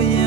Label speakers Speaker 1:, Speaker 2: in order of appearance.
Speaker 1: Yeah.